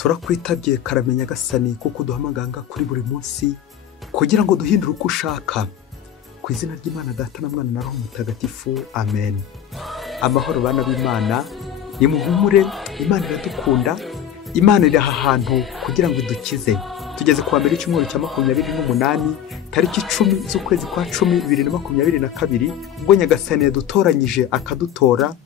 turakwitabye karamenya gasani kuko duhamaganga kuri buri munsi kugira ngo duhindure uko ushaka. Ku izina ry'Imana Data na Mwana na Roho Mutagatifu, amen. Amahoro bana b'Imana, nimuhumure, Imana iradukunda, Imana iri aha hantu kugira ngo idukize. Tugeze kuwa mbere cy'umwaka cya 2028 tariki 10 z'ukwezi kwa 10 2022, ubwo Nyagasani yadutoranyije akadutora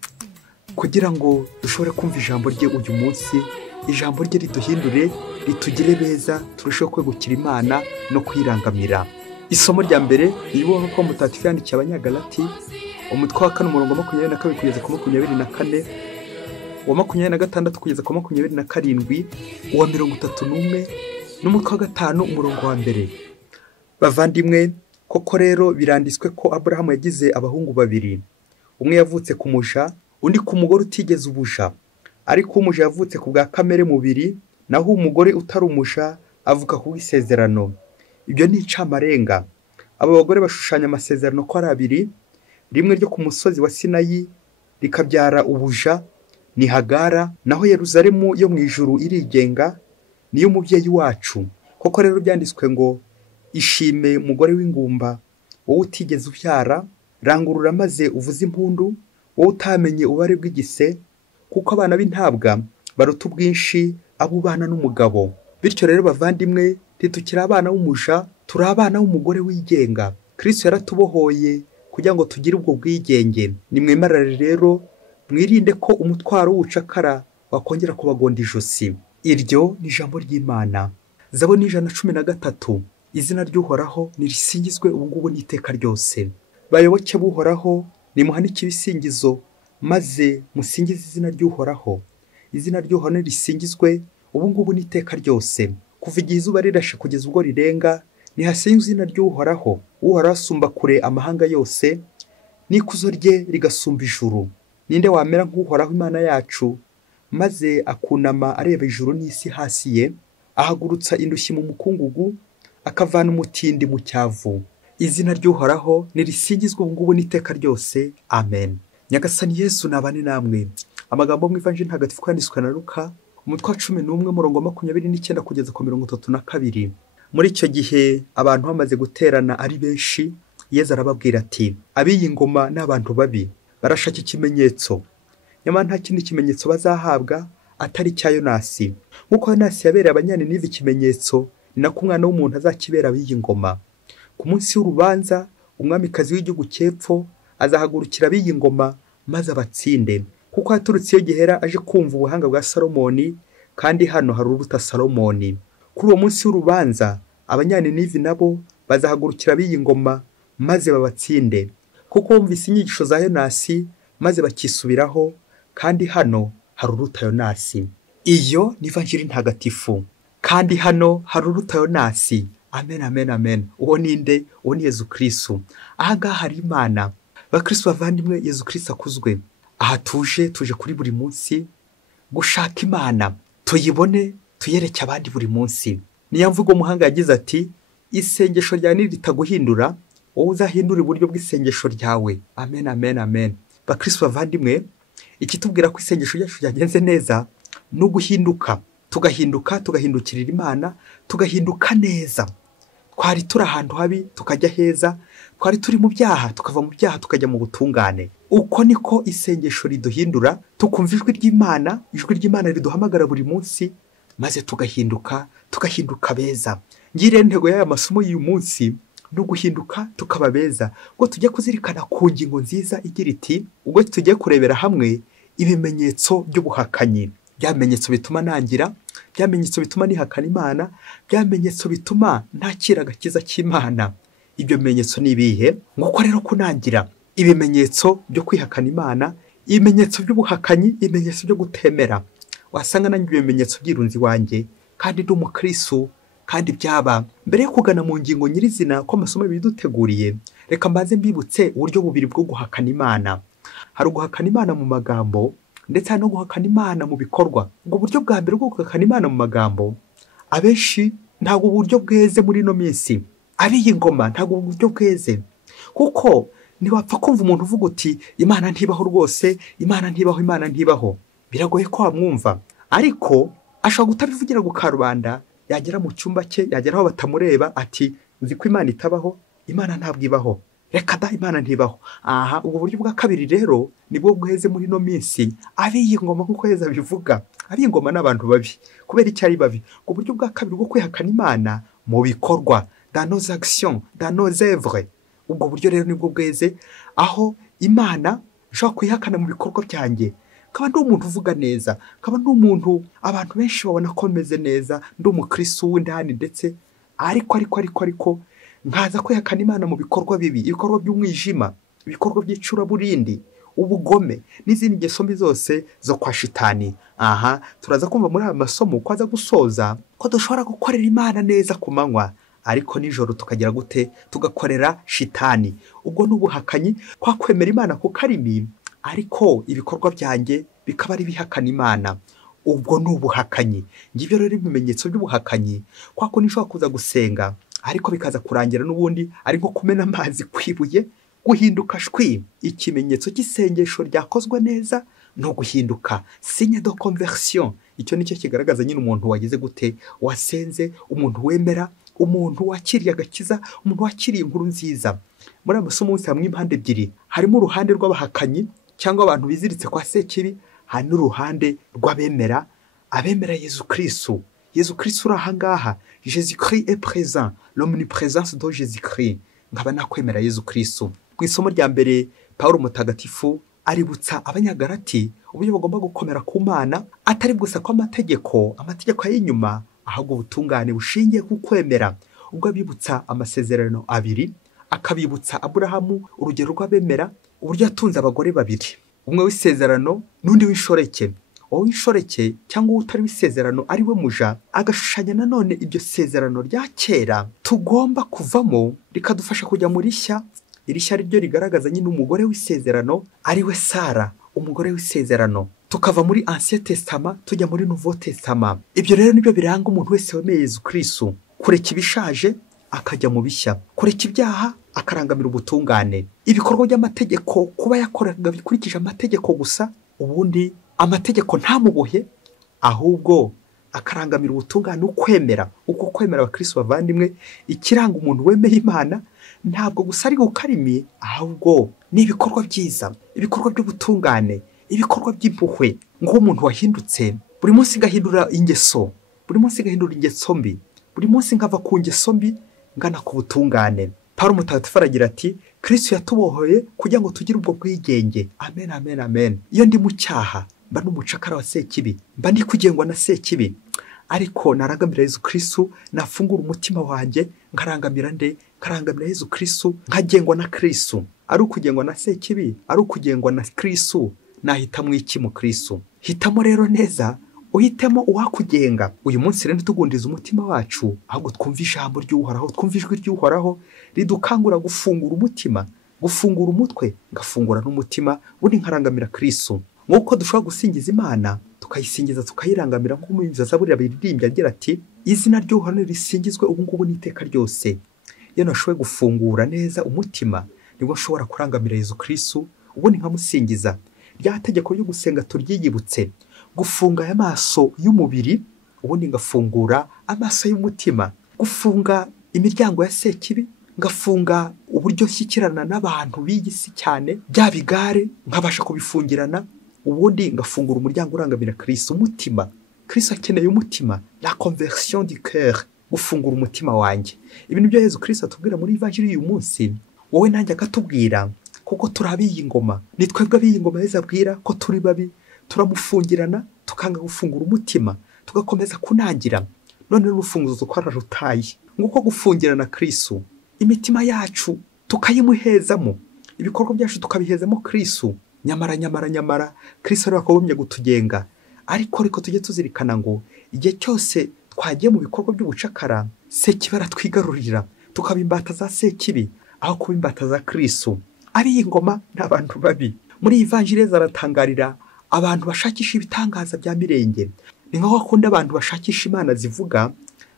kugira ngo dushobore kumva ijambo rye uyu munsi. Ijambo rye riduhindure, ritugire beza, turusheho kwegukira Imana no kwirangamira. Isomo rya mbere ribona ko Mutagatifu yandikiye Abanyagalati, umutwe wa 4 umurongo 22 kugeza ku 24, wa 26 kugeza ku 27, uwa 31 n'umutwe wa 5 umurongo wa 1. Bavandimwe, koko rero biranditswe ko Abrahamu yagize abahungu babiri, umwe yavutse ku muja, undi ku mugore utigeze ubuja. Ariko umuja yavutse ku bwa kamere mubiri, naho umugore utari umuja avuka ku bw'isezerano. Ibyo ni incamarenga. Aba bagore bashushanya amasezerano ko ari abiri, rimwe ryo ku musozi wa Sinayi rikabyara ubuja ni Hagara, naho Yerusalemu yo mu ijuru irigenga niyo mubyeyi wacu. Koko rero byanditswe ngo, ishime mugore w'ingumba, wowe utigeze ubyara, rangurura maze uvuze impundu, wowe utamenye ubare bw'igise, kuko abana b'intabwa baruta ubwinshi abo bana n'umugabo. Bityo rero bavandimwe, titukira abana b'umuja, turi abana b'umugore wigenga. Kristo yaratubohoye kugira ngo tugire ubwo bwigenge. Nimwemarare rero, mwirinde ko umutwaro w'ubucakara wakongera kubagonda ijosi. Iryo ni ijambo ry'Imana. Zaburi 113. Izina ry'Uhoraho nirisingizwe ubungubu n'iteka ryose. Bayoboke b'Uhoraho, nimuhanike ibisingizo, maze musingize izina ry'Uhoraho. Izina ry'Uhoraho nirisingizwe ubungubu n'iteka ryose. Kuva igihe izuba rirashe kugeza ubwo rirenga, nihasingizwe izina ry'Uhoraho. Uhoraho asumba kure amahanga yose, n'ikuzo rye rigasumba ijuru. Ninde wamera nk'Uhoraho Imana yacu, maze akunama areba ijuru n'isi hasi ye, ahagurutsa indushyi mu mukungugu, akavana umutindi mu cyavu. Izina ry'Uhoraho nirisingizwe ubungubu n'iteka ryose, amen. Nyagasani Yesu nabane namwe. Amagambo mu Ivanjili ntagatifu yanditswe na Luka, umutwe wa 11 umurongo 29 kugeza ku 32. Muri icyo gihe abantu bamaze guterana ari benshi, Yesu arababwira ati, abiyi ngoma n'abantu babi barashaka ikimenyetso, nyamara nta kindi kimenyetso bazahabwa atari cya Yonasi. Nk'uko Yonasi yabereye Abanyaninive ikimenyetso, ni nako Umwana w'umuntu azakibera abiyi ngoma. Ku munsi w'urubanza, umwamikazi w'igihugu cy'epfo azahagurukira abiyi ngoma maze abatsinde, kuko yaturutse iyo gihera aje kumva ubuhanga bwa Salomoni, kandi hano hari uruta Salomoni. Kuri uwo munsi w'urubanza, Abanyaninive nabo bazahagurukira abiyi ngoma maze babatsinde, kuko bumvise inyigisho za Yonasi maze bakisubiraho, kandi hano hari uruta Yonasi. Iyo ni Ivanjili ntagatifu, kandi hano hari uruta Yonasi. Amen, amen, amen. Uwo ninde? Uwo ni Yesu Kristo. Aha ngaha hari Imana. Bakristo bavandimwe, Yesu Kristo akuzwe. Aha tuje kuri buri munsi gushaka Imana, tuyibone, tuyereke abandi buri munsi. Niyo mvugo umuhanga yagize ati, isengesho ryawe niritaguhindura, wowe uzahindura uburyo bw'isengesho ryawe. Amen, amen, amen. Bakristo bavandimwe, ikitubwira ko isengesho ryacu ryagenze neza no guhinduka, tugahindukirira Imana, tugahinduka neza. Twari turi ahantu habi tukajya heza, twari turi mu byaha tukava mu byaha tukajya mu butungane. Uko niko isengesho riduhindura, tukumva ijwi ry'Imana, ijwi ry'Imana riduhamagara buri munsi, maze tugahinduka beza. Ngire intego y'aya masomo y'uyu munsi no guhinduka tukaba beza, ngo tujye kuzirikana ku ngingo nziza igira iti, ubwo tugiye kurebera hamwe ibimenyetso by'ubuhakanyi. Byamenyetso bituma nangira, byamenyetso bituma nihakana Imana, byamenyetso bituma ntakira agakiza cy'Imana. Ibyo bimenyetso ni ibihe? Nguko rero kunangira, ibimenyetso byo kwihakana Imana, ibimenyetso by'ubuhakanyi, ibimenyetso byo gutemera. Wasanga nanjye ibimenyetso by'irunzi wanjye, kandi ndi umukristo, kandi byaba. Mbere yo kugana mu ngingo nyirizina ko amasomo biduteguriye, reka mbanze mbibutse uburyo bubiri bwo guhakana Imana. Hari guhakana Imana mu magambo, ndetse no guhakana Imana mu bikorwa. Ubwo buryo bwa mbere bwo guhakana Imana mu magambo, abenshi ntabwo uburyo bweze muri no minsi. Abiyi ngoma ntabwo uburyo bweze, kuko ntiwapfa kumva umuntu uvuga uti Imana ntibaho rwose, Imana ntibaho. Biragoye ko wamwumva. Ariko ashobora kutabivugira ku karubanda, yagera mu cyumba cye, yagera aho batamureba ati nzi ko Imana itabaho, Imana ntabwo ibaho, reka da Imana ntibaho. Ubwo buryo bwa kabiri rero nibwo bweze muri ino minsi abiyi ngoma, nk'uko Yezu abivuga, abiyi ngoma n'abantu babi. Kubera icyo ari babi? Ubwo buryo bwa kabiri bwo kwihakana Imana mu bikorwa, dans nos actions, dans nos œuvres. Ubwo buryo rero nibwo bweze, aho Imana ishobora kwihakana mu bikorwa byanjye, kaba ndi umuntu uvuga neza, kaba ndi umuntu abantu benshi babona ko meze neza, ndi umukristo w'indani ndetse ariko nkaza kwihakana Imana mu bikorwa bibi, ibikorwa by'umwijima, ibikorwa by'icuraburindi, ubugome n'izindi ngeso mbi zose zo kwa shitani. Turaza kumva muri aya masomo ko aza gusoza ko dushobora gukorera Imana neza ku manywa, ariko nijoro tukagira gute? Tugakorera shitani. Ubwo n'ubuhakanyi kwa kwemera Imana ku karimi, ariko ibikorwa byanjye bikaba ari bihakana Imana. Ubwo n'ubuhakanyi. Ngibyo rero ibimenyetso by'ubuhakanyi, kwa ko nishobora kuza gusenga ariko bikaza kurangira n'ubundi ari nko kumena amazi kwibuye, guhinduka shwi. Ikimenyetso cy'isengesho ryakozwe neza no guhinduka, signe de conversion. Icyo nicyo kigaragaza nyine umuntu wagize gute? Wasenze, umuntu wemera, umuntu wakiriye agakiza, umuntu wakiriye inkuru nziza. Muri amasomo yose hamwe impande ebyiri, harimo uruhande rw'abahakanyi cyangwa abantu biziritse kwa Sekibi, hari n'uruhande rw'abemera, abemera Yezu Kristo. Yezu Kristo uri ahangaha, Jésus Christ est présent, l'omniprésence de Jésus Christ. Nkaba nakwemera Yezu Kristo. Mu isomo rya mbere Pawulo mutagatifu aributsa abanyagalati uburyo bagomba gukomera ku Mana, atari gusa ko amategeko y'inyuma, ahubwo ubutungane bushingiye ku kwemera. Ubwo abibutsa amasezerano abiri, akabibutsa Aburahamu urugero rw'abemera, uburyo yatunze abagore babiri, umwe w'isezerano n'undi w'inshoreke. Wowe inshoreke cyangwa utari w'isezerano ari we muja, agashushanya nanone iryo sezerano rya kera tugomba kuvamo, rikadufasha kujya muri rishya. Iri shya ryo rigaragaza nyine umugore w'isezerano ari we Sara, umugore w'isezerano. Tukava muri Ancien Testament tujya muri Nouveau Testament. Ibyo rero nibyo biranga umuntu wese wemeye Yezu Kristo, kureka ibishaje akajya mu bishya, kureka ibyaha akarangamira ubutungane. Ibikorwa by'amategeko kuba yakoraga bikurikije amategeko gusa, ubundi amategeko ntamubohe, ahubwo akarangamira ubutungane, ukwemera. Uko kwemera abakristo bavandimwe, ikiranga umuntu wemeye Imana ntabwo gusa ari gukarimi, ahubwo ni ibikorwa byiza, ibikorwa by'ubutungane, ibikorwa by'impuhwe. Ngo umuntu wahindutse buri munsi ngahindura ingeso, buri munsi ngahindura ingeso mbi, buri munsi nkava ku ngeso mbi ngana ku butungane. Pawulo mutagatifu aragira ati Kristo yatubohoye kugira ngo tugire ubwo bwigenge. Amen, amen, amen. Iyo ndi mu cyaha mba n'umucakara wa Sekibi, mba ndi kugengwa na Sekibi, ariko narangamira Yezu Kristo, nafungura umutima wanjye nkarangamira nde? Nkarangamira Yezu Kristo, nkagengwa na Kristo. Ari ukugengwa na Sekibi, ari ukugengwa na Kristo, nahitamo iki mu Kristo? Hitamo rero neza, uhitemo uwakugenga. Uyu munsi rero tugundiza umutima wacu, ahubwo twumva ijambo ry'Uhoraho, twumva ijwi ry'Uhoraho ridukangura gufungura umutima, gufungura umutwe, ngafungura n'umutima, ubundi nkarangamira Kristo. Nk'uko dushobora gusingiza Imana, tukayisingiza tukayirangamira, nk'umuyobozi wa Zaburi yaririmbye agira ati izina ry'Uhoraho risingizwe ubu ngubu n'iteka ryose. Iyo nashoboye gufungura neza umutima, nibwo nshobora kurangamira Yezu Kristo, ubundi nkamusingiza. Rya tegeko ryo gusenga turyiyibutse, gufunga amaso y'umubiri, ubundi ngafungura amaso y'umutima, gufunga imiryango ya Sekibi, ngafunga uburyo nshyikirana n'abantu b'igisi cyane, bya bigare nkabasha kubifungirana, ubundi ngafungura umuryango urangamira Kristo, umutima. Kristo akeneye umutima, la conversion du cœur, gufungura umutima wanjye. Ibi nibyo Yezu Kristo atubwira muri Evanjiri y'uyu munsi, wowe nanjye akatubwira, kuko turabiye ingoma. Ni twebwe abiye ingoma Yezu abwira ko turi babi, turamufungirana, tukanga gufungura umutima, tugakomeza kunangira. None n'urufunguzo twararutaye. Nguko gufungirana Kristo, imitima yacu tukayimuhezamo, ibikorwa byacu tukabihezamo Kristo. Nyamara Kristo ari akobombye gutugenga. Ariko tujye tuzirikana ngo igihe cyose twagiye mu bikorwa by'ubucakara, Sekibi aratwigarurira, tukaba imbata za Sekibi aho kuba imbata za Kristo. Abiye ingoma n'abantu babi. Muri Evanjiri zaratangarira abantu bashakisha ibitangaza bya mirenge. Ni nko bakunda abantu bashakisha Imana zivuga,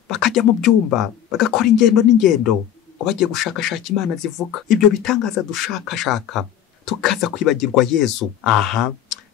bakajya mu byumba bagakora ingendo ngo bagiye gushakashaka Imana zivuga. Ibyo bitangaza dushakashaka tukaza kwibagirwa Yezu.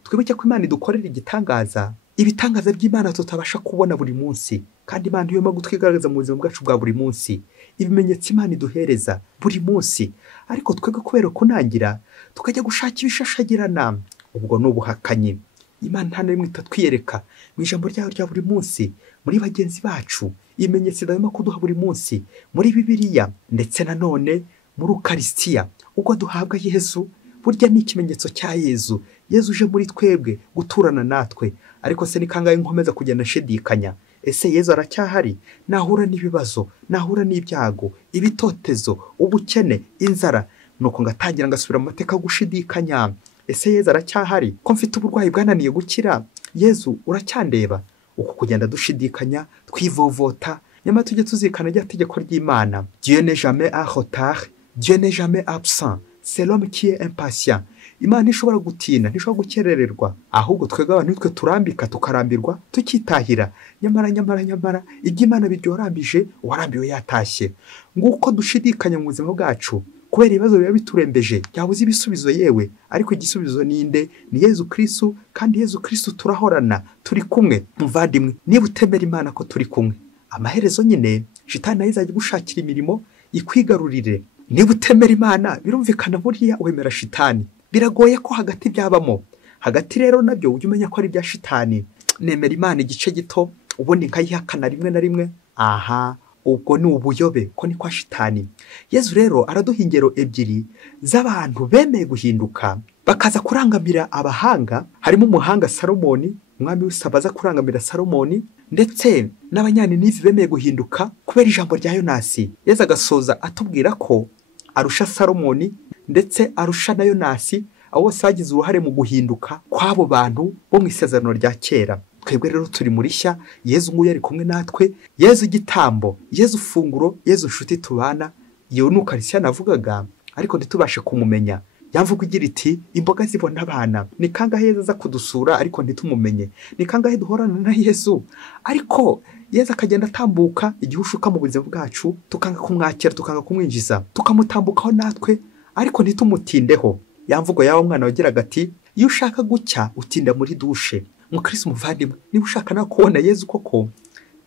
Twibuke ko Imana idukorera igitangaza ibitangaza by'Imana tutabasha kubona buri munsi, kandi Imana niyo mpamvu twigaragaza mu buzima bwacu bwa buri munsi, ibimenyetso Imana iduhereza buri munsi, ariko twebwe kubera kunangira tukajya gushaka ibishashagirana, ubwo ni ubuhakanyi. Imana nta na rimwe itatwiyereka mu ijambo ryayo rya buri munsi, muri bagenzi bacu, ibimenyetso idahwema kuduha buri munsi, muri Bibiliya, ndetse nanone muri Ukarisitiya. Ubwo duhabwa Yesu, burya ni ikimenyetso cya Yesu. Yesu uje muri twebwe guturana natwe. Ariko se ni kangahe nkomeza kugenda nshidikanya, ese Yesu aracyahari? Nahura n'ibibazo, nahura n'ibyago, ibitotezo, ubukene, inzara, nuko ngatangira ngasubira mu mateka gushidikanya, ese Yesu aracyahari? Ko mfite uburwayi bwananiye gukira, Yesu uracyandeba? Uko kugenda dushidikanya, twivovota, nyamara tujye tuzirikana rya tegeko ry'Imana, Dieu n'est jamais en retard, Dieu n'est jamais absent, c'est l'homme qui est impatient. Imana ishobora gutinda, ntishobora gukerererwa, ahubwo twebwe abantu nitwe turambika tukarambirwa tukitahira. Nyamara ibyo Imana biryorambije, uwarambiwe yatashye. Nguko dushidikanya mu buzima bwacu kubera ibibazo biba biturembeje, yabuze ibisubizo yewe, ariko igisubizo ninde? Ni Yesu Kristo, kandi Yesu Kristo turahorana, turi kumwe. Muvandimwe, niba utemera Imana ko turi kumwe, amaherezo nyine shitani nayo izajya gushakira imirimo ikwigarurire. Niba utemera Imana, birumvikana buriya wemera shitani. Biragoye ko hagati byabamo. Hagati rero nabyo ujye umenya ko ari bya shitani. Nemera Imana igice gito, ubundi nkayihakana rimwe na rimwe. Aha, ubwo ni ubuyobe, ko ni kwa shitani. Yesu rero araduha ingero ebyiri z'abantu bemeye guhinduka, bakaza kurangamira abahanga. Harimo umuhanga Salomoni, umwami w'Isaba kurangamira Salomoni, ndetse n'Abanyaninivi bemeye guhinduka kubera ijambo rya Yonasi. Yesu agasoza atubwira ko arusha Salomoni ndetse arusha na Yonasi, abo bose bagize uruhare mu guhinduka kw'abo bantu bo mu isezerano rya kera. Twebwe rero turi muri shya, Yesu nguyu ari kumwe natwe, Yesu igitambo, Yesu funguro, Yesu nshuti tubana. Iyo ni Ukarisitiya navugaga, ariko ntitubashe kumumenya. Yamvuga igira iti, imboga zibona abana. Ni kangahe Yesu aza kudusura ariko ntitumumenye? Ni kangahe duhorana na Yesu ariko Yesu akagenda atambuka igihe ushuka mu buzima bwacu, tukanga kumwakira, tukanga kumwinjiza, tukamutambukaho natwe ariko ntitumutindeho. Yamvugo yawo mwana wagiraga ati, iyo ushaka gucya utinda muri dushe. Mukristo muvandimwe, niba ushaka na kubona Yesu koko,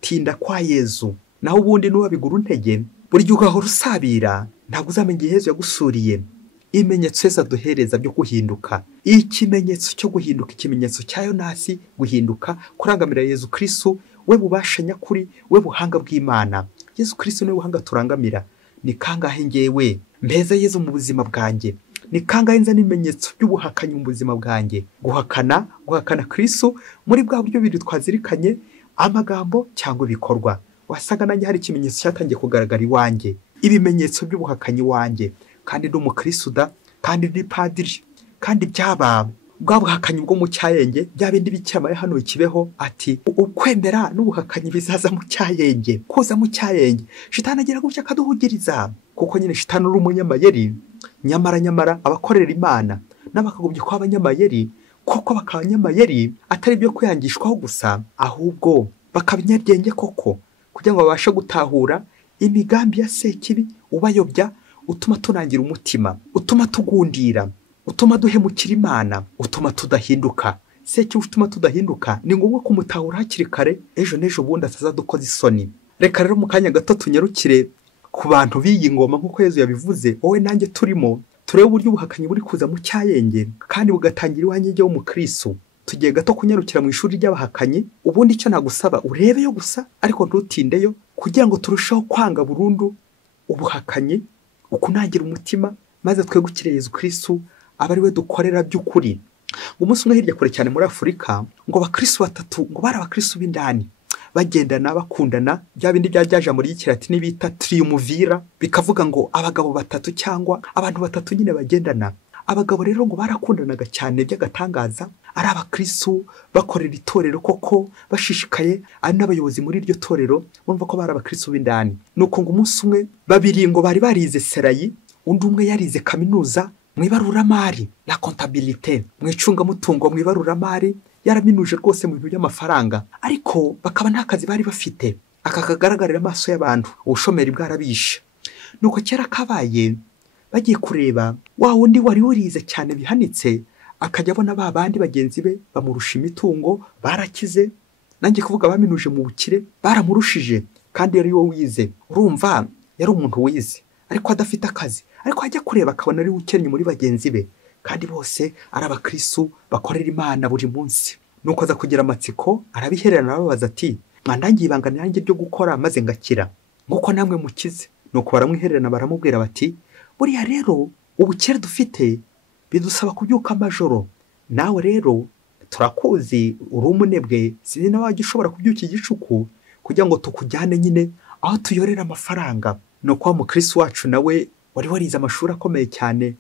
tinda kwa Yesu. Naho ubundi nuwabigura intege, buri gihe ugahora usabira, ntabwo uzamenya Yesu yagusuriye. Ibimenyetso Yesu aduhereza byo guhinduka, ikimenyetso cyo guhinduka, ikimenyetso cya Yonasi, guhinduka, kurangamira Yesu Kristo, we bubasha nyakuri, we buhanga bw'Imana. Yesu Kristo niwe buhanga turangamira. Ni kangahe ngewe mbeza Yesu mu buzima bwanjye? Ni kangahe nza n'ibimenyetso by'ubuhakanyi mu buzima bwanjye? Guhakana Kristo muri bwa buryo biri twazirikanye, amagambo cyangwa ibikorwa. Wasaga nanjye hari ikimenyetso cyatangiye kugaragara iwanjye, ibimenyetso by'ubuhakanyi wanjye, kandi ndi umukristo da, kandi ndi padiri, kandi byaba bwa buhakanyi bwo mu cyayenge, bya bindi bikiramaye hano ikibeho, ati ukwemera n'ubuhakanyi bizaza mu cyayenge, kuza mu cyayenge. Shitani agira gutya akaduhugiriza, kuko nyine shitani uri umunyamayeri. Nyamara abakorera Imana n'abakagobye kwa abanyamayeri, koko bakanyamayeri atari byo kwihangishwaho gusa, ahubwo bakabinyarwenge koko, kugira ngo babashe gutahura imigambi ya Sekibi ubayobya, utuma tunangira umutima, utuma tugundira, utuma duhemukira Imana, utuma tudahinduka. Sekibi utuma tudahinduka, ni ngombwa kumutahura hakiri kare, ejo n'ejo bundi atazadukoza isoni. Reka rero mu kanya gato tunyarukire ku bantu b'iyi ngoma, nk'uko Yesu yabivuze, wowe nanjye turimo, turebe uburyo ubuhakanyi buri kuza mu cyayenge kandi bugatangira iwanjye jyewe umukristo. Tugiye gato kunyarukira mu ishuri ry'abahakanyi. Ubundi icyo nagusaba, urebeyo gusa ariko ntutindeyo, kugira ngo turusheho kwanga burundu ubuhakanyi, ukunangira umutima, maze twegukire Yesu Kristo aba ari we dukorera by'ukuri. Umunsi umwe hirya kure cyane muri Afurika, ngo abakristo batatu, ngo bari abakristo b'indani, bagendana bakundana, bya bindi byaje muri Kilatini bita triumvira, bikavuga ngo abagabo batatu cyangwa abantu batatu nyine bagendana. Abagabo rero ngo barakundanaga cyane by'agatangaza, ari abakristo bakorera itorero koko, bashishikaye, ari n'abayobozi muri iryo torero, urumva ko bari abakristo b'indani. Nuko ngo umunsi umwe babiri ngo bari barize serayi, undi umwe yarize kaminuza mu ibaruramari, la comptabilité, mu icungamutungo, mu ibaruramari, yaraminuje rwose mu bintu by'amafaranga, ariko bakaba nta kazi bari bafite. Aka kagaragarira amaso y'abantu, ubushomeri bwarabishe. Nuko kera kabaye, bagiye kureba wa wundi wari warize cyane bihanitse, akajya abona ba bandi bagenzi be bamurusha imitungo, barakize, nanjye kuvuga baminuje mu bukire, baramurushije, kandi yari wowe wize. Urumva yari umuntu wize ariko adafite akazi, ariko ajya kureba akabona ari ukennye muri bagenzi be, kandi bose ari abakristo bakorera Imana buri munsi. Nuko aza kugira amatsiko, arabihererana arababaza ati, mwandangiye ibanga nanjye ryo gukora maze ngakira nguko namwe mukize. Nuko baramwihererana baramubwira bati, buriya rero ubukire dufite bidusaba kubyuka amajoro, nawe rero turakuzi uri umunebwe, sinzi nawe wajya ushobora kubyuka igicuku kugira ngo tukujyane nyine aho tuyorera amafaranga. Nuko wa mukristo wacu nawe wari warize amashuri akomeye cyane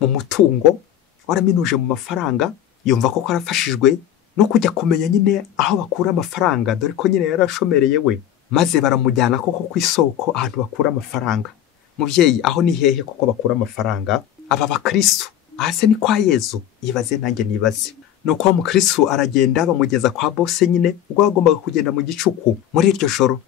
mu mutungo, waraminuje mu mafaranga, yumva ko arafashijwe no kujya kumenya nyine aho bakura amafaranga, dore ko nyine yarashomereye we. Maze baramujyana koko ku isoko ahantu bakura amafaranga. Mubyeyi, aho ni hehe koko bakura amafaranga? Aba bakristo ahase ni kwa Yezu? Ibaze nanjye nibaze. Nuko wa mukristo aragenda bamugeza kwa bose nyine, ubwo bagombaga kugenda mu gicuku muri iryo joro.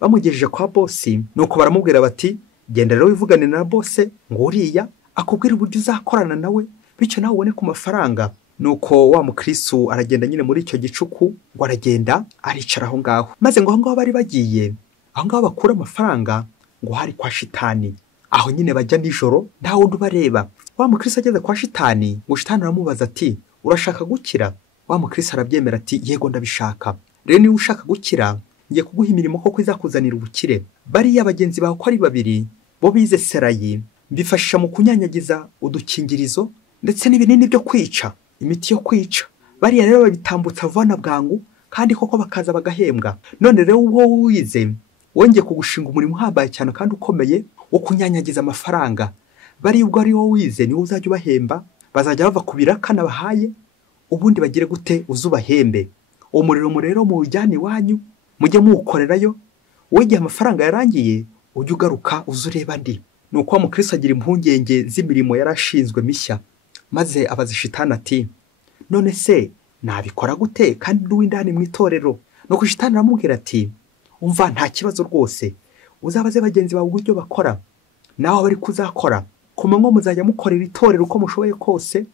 Bamugejeje kwa bosi, nuko baramubwira bati, genda rero wivugane na bose ngo uriya akubwira uburyo uzakorana nawe bityo nawe ubone ku mafaranga. Nuko wa mukristo aragenda nyine muri icyo gicuku, ngo aragenda aricara aho ngaho. Maze ngo aho ngaho bari bagiye, aho ngaho bakura amafaranga, ngo hari kwa shitani. Aho nyine bajya nijoro nta wundi ubareba. Wa mukristo ageze kwa shitani, ngo shitani aramubaza ati, urashaka gukira? Wa mukristo arabyemera ati, yego ndabishaka. Rero niba ushaka gukira, ngiye kuguha imirimo koko izakuzanira ubukire. Bariya bagenzi bawe ko ari babiri, bo bize serayi, mbifashisha mu kunyanyagiza udukingirizo ndetse n'ibinini byo kwica, imiti yo kwica. Bariya rero babitambutsa vuba bwangu, kandi koko bakaza bagahembwa. None rero wowe wize, wongeye kugushinga umurimo uhambaye cyane kandi ukomeye wo kunyanyagiza amafaranga. Bari ubwo ari wowe wize, niwe uzajya ubahemba, bazajya bava ku biraka nabahaye, ubundi bagire gute uzubahembe. Uwo murimo rero muwujyane iwanyu, mujye muwukorerayo, wowe igihe amafaranga yarangiye ujye ugaruka uzureba ndi. Nuko wa mukristo agira impungenge z'imirimo yarashinzwe mishya, maze abaza shitani ati, none se nabikora gute kandi n'uwindani mu itorero? Nuko shitani aramubwira ati, umva nta kibazo rwose, uzabaze bagenzi bawe uburyo bakora, nawe bari kuzakora. Ku manywa muzajya mukorera itorero uko mushoboye kose,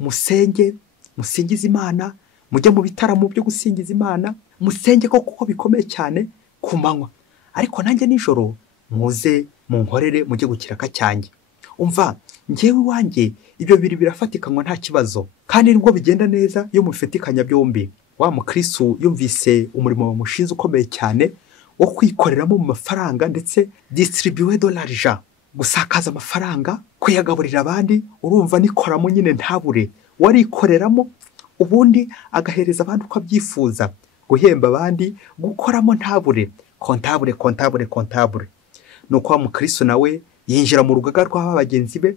musenge, musingize Imana, mujye mu bitaramo byo gusingiza Imana, musenge kuko bikomeye cyane ku manywa, ariko nanjye nijoro muze munkorere mujye gukiraka cyanjye. Umva njyewe wanjye ibyo biri birafatikanywa nta kibazo, kandi nibwo bigenda neza iyo mufatikanya byombi. Wa mukristo yumvise umurimo wamushinze ukomeye cyane wo kwikoreramo mu mafaranga ndetse distribuer de l'argent, gusakaza amafaranga, kuyagaburira abandi. Urumva nikoramo nyine ntabure, warikoreramo ubundi agahereza abandi uko abyifuza, guhemba abandi, gukoramo ntabure, kontabure. Nuko wa mukristo nawe yinjira mu rugaga rw'aba bagenzi be,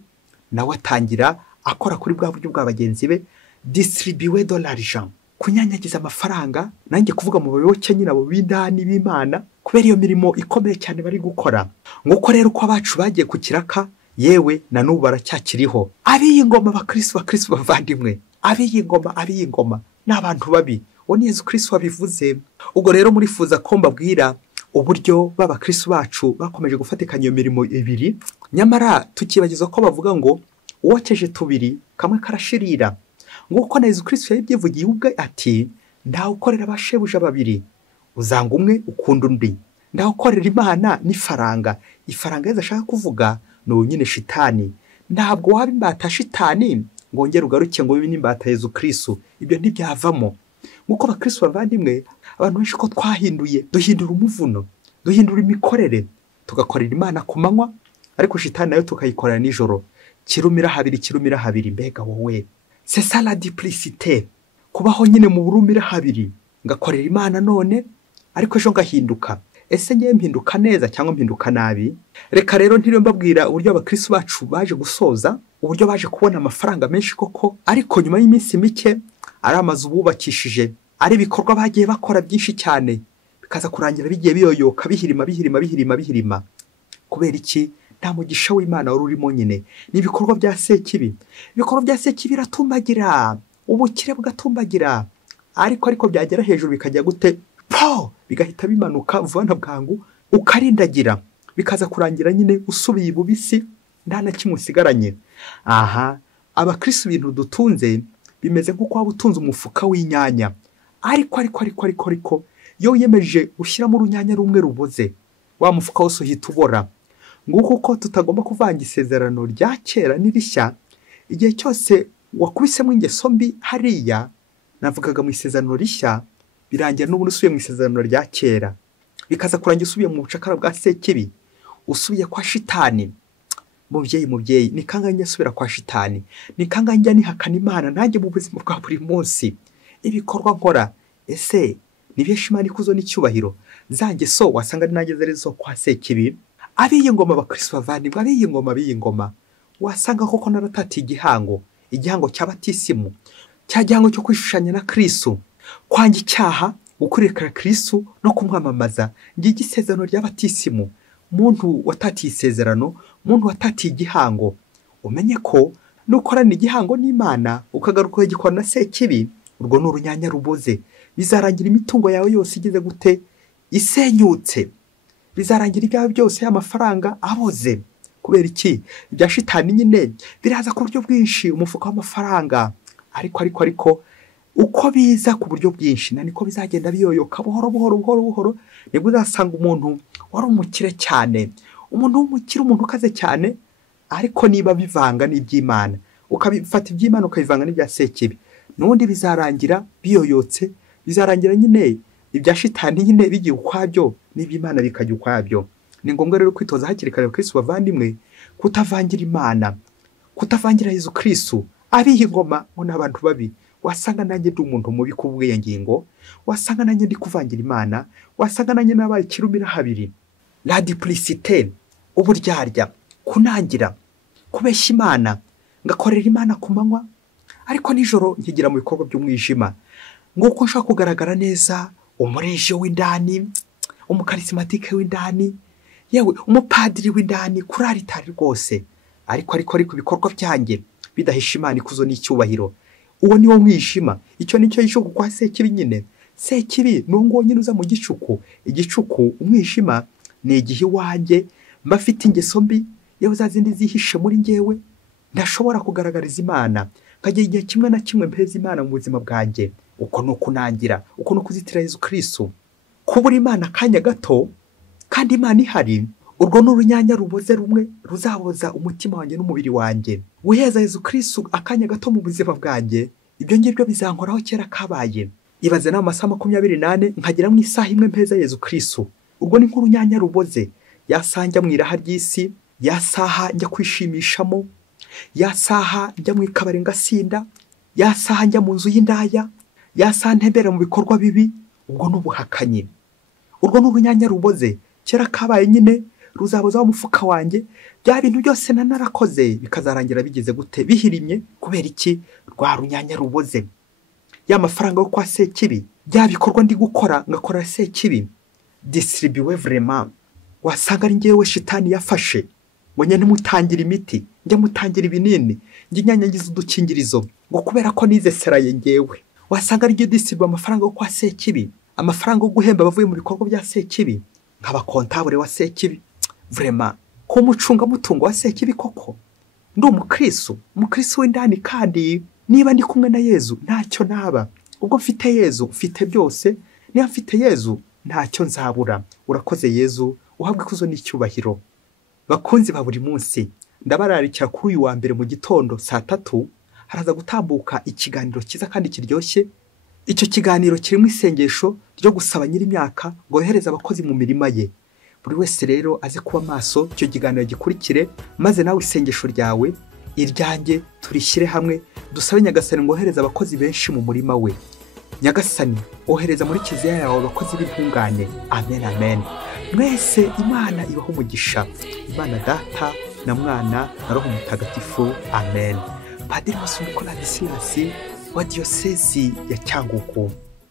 nawe atangira akora kuri bwa buryo bwa bagenzi be, distribuer de l'argent, kunyanyagiza amafaranga. Nanjye kuvuga mu bayoboke nyine abo b'indani b'Imana, kubera iyo mirimo ikomeye cyane bari gukora. Nguko rero uko abacu bagiye ku kiraka, yewe na n'ubu baracyakiriho. Abiyi ngoma bakristo bavandimwe, abiyi ngoma n'abantu babi, uwo ni Yezu Kristo wabivuze. Ubwo rero murifuza ko mbabwira uburyo b'abakristo bacu bakomeje gufatikanya iyo mirimo ibiri, nyamara tukibagiza ko bavuga ngo uwokeje tubiri kamwe karashirira. Nguko na Yezu Kristo yabyivugiye ubwe ati, ndaho ukorera abashebuja babiri, uzanga umwe ukunda undi. Ndaho ukorera Imana n'ifaranga. Ifaranga yeza ashaka kuvuga no nyine shitani. Ntabwo waba imbata shitani ngo ngere ugaruke ngo bibe n'imbata Yezu Kristo, ibyo ntibyavamo. Nguko abakristo bavandimwe, abantu benshi ko twahinduye, duhindura umuvuno, duhindura imikorere, tugakorera Imana ku manywa, ariko shitani nayo tukayikorera nijoro. Kirumira habiri, mbega wowe, c'est ça la duplicité. Kubaho nyine mu burumira habiri, ngakorera Imana none ariko ejo ngahinduka. Ese ngiye mpinduka neza cyangwa mpinduka nabi? Reka rero ntiriwe mbabwira uburyo abakristo bacu baje gusoza, uburyo baje kubona amafaranga menshi koko, ariko nyuma y'iminsi mike ari amazu bubakishije, ari ibikorwa bagiye bakora byinshi cyane, bikaza kurangira bigiye biyoyoka, bihirima. Kubera iki? Nta mugisha w'Imana wari urimo nyine. Ni ibikorwa bya Sekibi. Ibikorwa bya Sekibi biratumbagira, ubukire bugatumbagira, ariko byagera hejuru bikajya gute? Bigahita bimanuka vuba bwangu, ukarindagira, bikaza kurangira nyine usubiye ibubisi, nta na kimwe usigaranye. Aha abakristo ibintu dutunze bimeze nk'uko waba utunze umufuka w'inyanya, ariko iyo wiyemeje gushyiramo urunyanya rumwe ruboze, wa mufuka wose uhita ubora. Nguko uko tutagomba kuvanga isezerano rya kera n'irishya. Igihe cyose wakubisemo ingeso mbi hariya, navugaga mu isezerano rishya, birangira n'ubundi usubiye mu isezerano rya kera, bikaza kurangira usubiye mu bucakara bwa Sekibi, usubiye kwa shitani. Mubyeyi, ni kangahe njya nsubira kwa shitani? Ni kangahe njya nihakana Imana nanjye mu buzima bwa buri munsi? Ibikorwa nkora, ese nibesha Imana ikuzo n'icyubahiro? Za ngeso wasanga ari nanjye zari zo kwa Sekibi. Abiyi ngoma bakristo bavandimwe, abiyi ngoma wasanga koko naratatiye igihango cya batisimu, cya gihango cyo kwishushanya na Kristo, kwanga icyaha, gukurikira Kristo no kumwamamaza. Ngiye isezerano rya batisimu. Muntu watatiye isezerano, muntu watatiye igihango, umenye ko nukorana igihango n'Imana ukagaruka gikora na Sekibi, urwo n'urunyanya ruboze. Bizarangira imitungo yawe yose igeze gute? Isenyutse. Bizarangira ibyawe byose y'amafaranga aboze. Kubera iki? Ibya shitani nyine biraza ku buryo bwinshi, umufuka w'amafaranga. Ariko uko biza ku buryo bwinshi niko bizagenda biyoyoka buhoro. Nibwo uzasanga umuntu wari umukire cyane, umuntu w'umukire, umuntu ukaze cyane, ariko niba bivanga n'iby'Imana, ukabifata iby'Imana ukabivanga n'ibya Sekibi, n'ubundi bizarangira biyoyotse. Bizarangira nyine ibya shitani nyine bigiye ukwabyo, n'iby'Imana bikajya ukwabyo. Ni ngombwa rero kwitoza hakiri kare Kristo bavandimwe, kutavangira Imana, kutavangira Yesu Kristo. Abiyi ngoma ngo n'abantu babi, wasanga nanjye ndi umuntu mubi kubwiye ngingo, wasanga nanjye ndi kuvangira Imana, wasanga nanjye nabaye kirumira habiri. La duplicité, uburyarya, kunangira, kubeshya Imana, ngakorera Imana ku manywa, ariko nijoro nkigira mu bikorwa by'umwijima. Nguko nshaka kugaragara neza, umureje w'indani, umukarismatike w'indani, yewe umupadiri w'indani kuri aritari rwose, ariko ibikorwa byanjye bidahisha Imana ikuzo n'icyubahiro. Uwo niwo mwijima. Icyo nicyo yishuku kwa Sekibi nyine. Sekibi nungo nyine uza mu igicuku, umwijima ni igihe iwanjye mba afite ingeso mbi, yewe zazindi zihishe muri ngewe ndashobora kugaragariza Imana, kagiye igihe kimwe na kimwe mpeza Imana mu buzima bwanjye. Uko no kunangira, uko no kuzitira Yesu Kristo, kubura Imana kanya gato kandi Imana ihari. Urwo n'urunyanya ruboze rumwe ruzaboza umutima wanjye n'umubiri wanjye. Wiheza Yesu Kristo akanya gato mu buzima bwanjye, ibyo ngibyo bizankoraho kera kabaye. Ibaze nawe amasaha 28 nkagira mu isaha imwe mpeza Yesu Kristo. Urwo ni nk'urunyanya ruboze. Yasanja mu iraha ry'isi, yasaha njya kwishimishamo, yasaha njya mu ikabare ngasinda, yasaha njya mu nzu y'indaya, yasaha ntembera mu bikorwa bibi. Ubwo n'ubuhakanyi. Urwo n'urunyanya ruboze kera kabaye nyine, ruzaboza wa mufuka wanjye. Bya bintu byose narakoze bikazarangira bigeze gute? Bihirimye. Kubera iki? Rwa runyanya ruboze. Ya mafaranga yo kwa Sekibi, bya bikorwa ndi gukora ngakora Sekibi, distribuer vraiment. Wasanga ari ngewe shitani yafashe ngo nyene mutangira imiti, njya mutangira ibinini, njye nyanyagiza udukingirizo ngo kubera ko nize seraye ngewe. Wasanga ari ngewe distribuer amafaranga yo kwa Sekibi, amafaranga yo guhemba bavuye mu bikorwa bya Sekibi, nk'abakontabure wa Sekibi. Vraiment ko mucunga mutungo wa Sekibi koko? Ndi umukristo w'indani, kandi niba ndi kumwe na Yezu ntacyo naba. Ubwo mfite Yezu mfite byose, niba mfite Yezu ntacyo nzabura. Urakoze Yezu, uhabwe kuzo n'icyubahiro. Bakunzi ba buri munsi, ndabararikira kuri uyu wa mbere mu gitondo saa 3 haraza gutambuka ikiganiro cyiza kandi kiryoshye. Icyo kiganiro kirimo isengesho ryo gusaba nyiri imyaka ngo yohereze abakozi mu mirima ye. Buri wese rero aze kuba maso icyo kiganiro gikurikire, maze nawe isengesho ryawe iryanjye turishyire hamwe, dusabe Nyagasani ngo yohereze abakozi benshi mu murima we. Nyagasani ohereza muri Kiliziya yawe abakozi b'intungane. Amen. Mwese Imana ibaho umugisha. Imana Data na Mwana na Roho Mutagatifu. Amen. Padiri Masumbuko Ladislas wa Diyosezi ya Cyangugu.